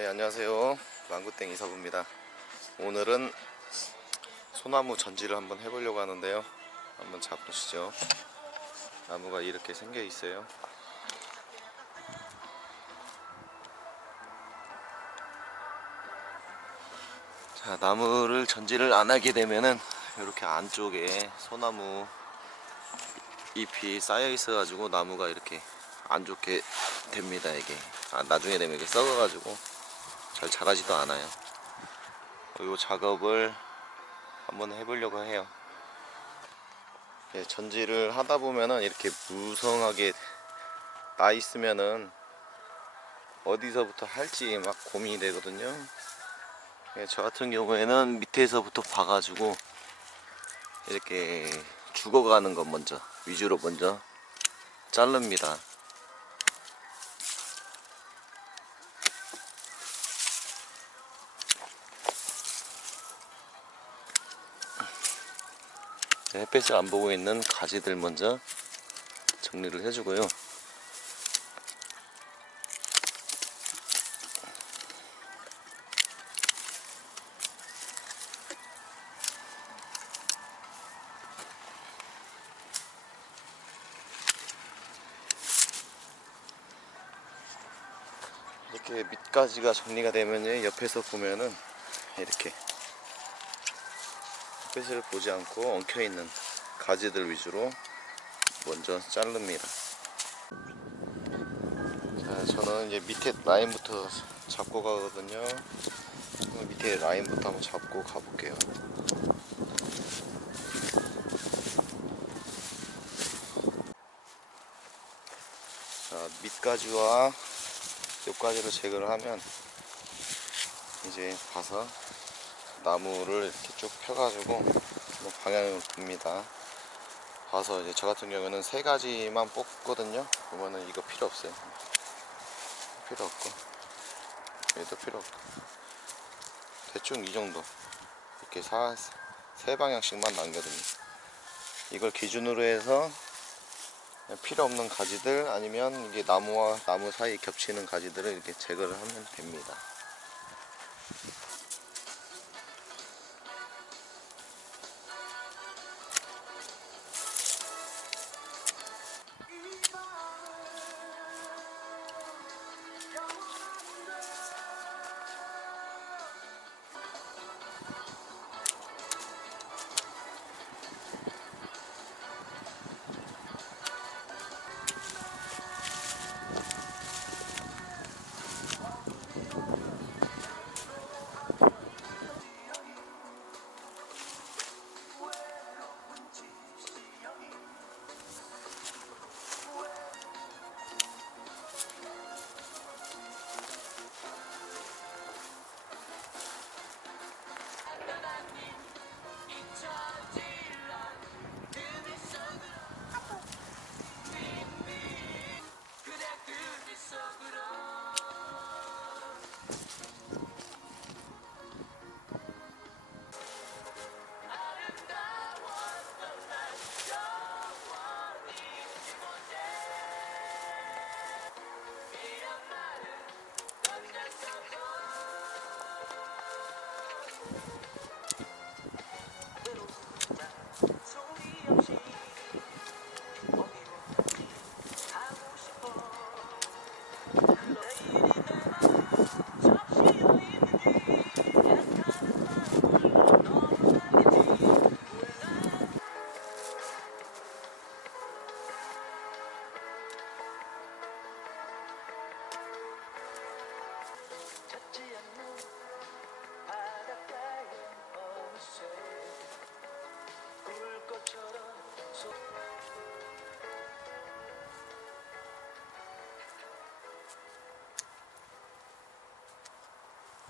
네, 안녕하세요. 망구땡 이서부입니다. 오늘은 소나무 전지를 한번 해보려고 하는데요. 한번 잡으시죠. 나무가 이렇게 생겨 있어요. 자, 나무를 전지를 안 하게 되면은 이렇게 안쪽에 소나무 잎이 쌓여 있어 가지고 나무가 이렇게 안 좋게 됩니다 이게 아, 나중에 되면 이게 썩어 가지고 잘 자라지도 않아요. 이 작업을 한번 해보려고 해요. 예, 전지를 하다 보면은 이렇게 무성하게 나 있으면은 어디서부터 할지 막 고민이 되거든요. 예, 저 같은 경우에는 밑에서부터 봐가지고 이렇게 죽어가는 것 먼저 위주로 먼저 자릅니다. 햇빛을 안 보고 있는 가지들 먼저 정리를 해주고요. 이렇게 밑가지가 정리가 되면 옆에서 보면은 이렇게 햇빛을 보지 않고 엉켜 있는 가지들 위주로 먼저 자릅니다. 자, 저는 이제 밑에 라인부터 잡고 가거든요. 밑에 라인부터 한번 잡고 가볼게요. 자, 밑가지와 옆가지를 제거를 하면 이제 가서 나무를 이렇게 쭉 펴가지고 방향을 봅니다. 봐서 이제 저 같은 경우는 세 가지만 뽑거든요. 그러면은 이거 필요 없어요. 필요 없고 얘도 필요 없고 대충 이 정도 이렇게 사, 세 방향씩만 남겨둡니다. 이걸 기준으로 해서 필요 없는 가지들 아니면 이게 나무와 나무 사이 겹치는 가지들을 이렇게 제거를 하면 됩니다.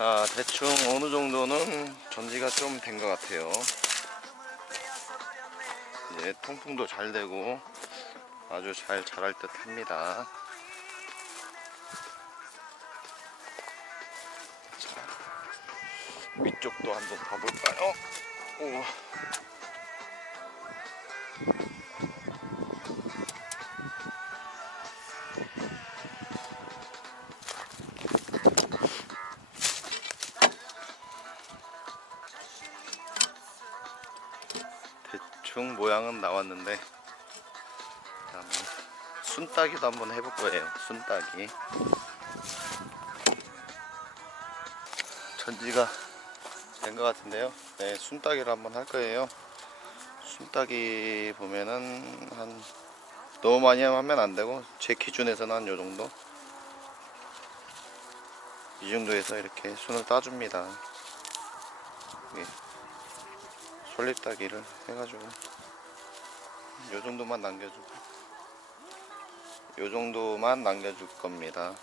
아 대충 어느 정도는 전지가 좀 된 것 같아요. 이제 통풍도 잘 되고 아주 잘 자랄 듯 합니다. 위쪽도 한번 봐볼까요? 오. 대충 모양은 나왔는데 순따기도 한번 해볼 거예요. 순따기. 전지가 된 것 같은데요. 네, 순따기를 한번 할 거예요. 순따기 보면은 한 너무 많이 하면 안 되고 제 기준에서는 한 요 정도. 이 정도에서 이렇게 순을 따줍니다. 예. 솔잎 따기를 해가지고 요 정도만 남겨주고 요 정도만 남겨줄 겁니다.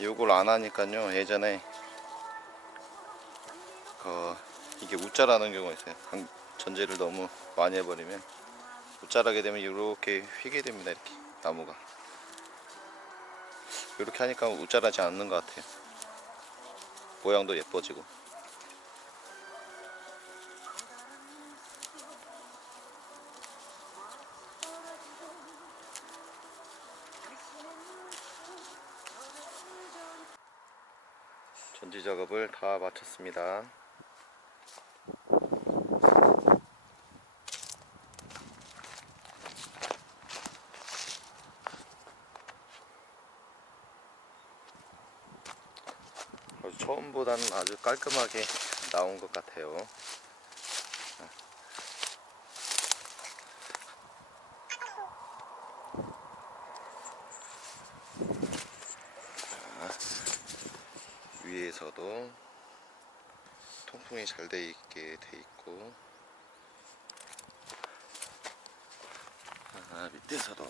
요걸 안 하니까요 예전에 그 이게 우짜라는 경우가 있어요. 한- 전제를 너무 많이 해버리면 우짜라게 되면 이렇게 휘게 됩니다. 이렇게 나무가 이렇게 하니까 우짜라지 않는 것 같아요. 모양도 예뻐지고. 전지 작업을 다 마쳤습니다. 처음보다는 아주 깔끔하게 나온 것 같아요. 자, 위에서도 통풍이 잘 돼 있게 돼 있고. 아, 밑에서도